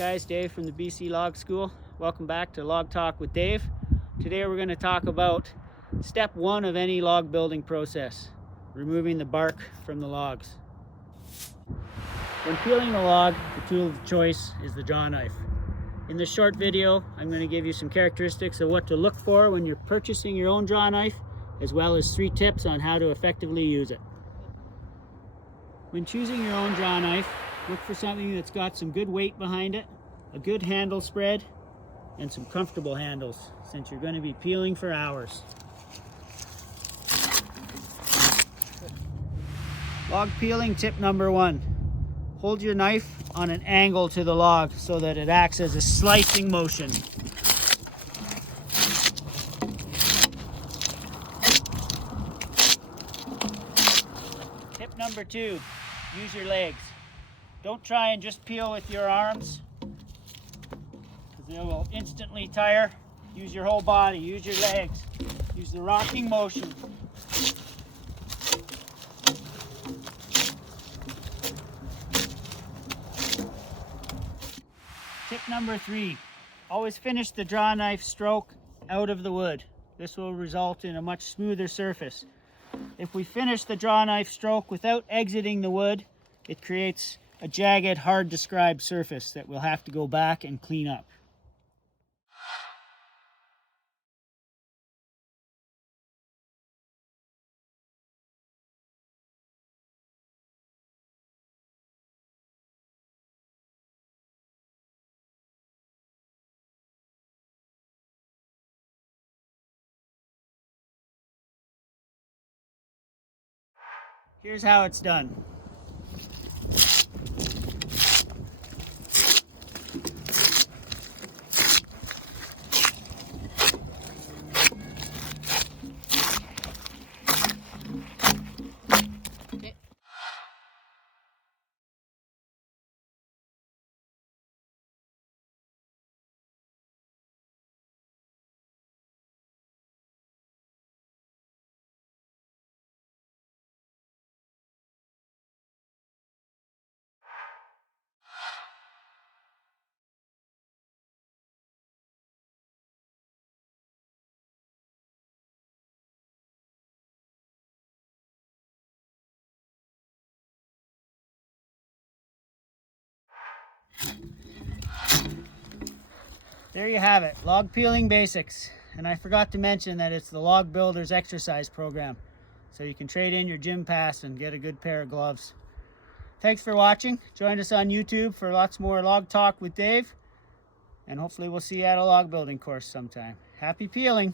guys, Dave from the BC Log School. Welcome back to Log Talk with Dave. Today we're going to talk about step one of any log building process, removing the bark from the logs. When peeling the log, the tool of choice is the draw knife. In this short video, I'm going to give you some characteristics of what to look for when you're purchasing your own draw knife, as well as 3 tips on how to effectively use it. When choosing your own draw knife, look for something that's got some good weight behind it, a good handle spread, and some comfortable handles, since you're going to be peeling for hours. Log peeling tip number 1. Hold your knife on an angle to the log so that it acts as a slicing motion. Tip number 2, use your legs. Don't try and just peel with your arms, because they will instantly tire. Use your whole body, use your legs, use the rocking motion. Tip number 3, always finish the draw knife stroke out of the wood. This will result in a much smoother surface. If we finish the draw knife stroke without exiting the wood, it creates a jagged, hard to describe surface that we'll have to go back and clean up. Here's how it's done. There you have it, log peeling basics. And I forgot to mention that it's the Log Builders exercise program, so you can trade in your gym pass and get a good pair of gloves. Thanks for watching. Join us on YouTube for lots more Log Talk with Dave, and hopefully we'll see you at a log building course sometime. Happy peeling!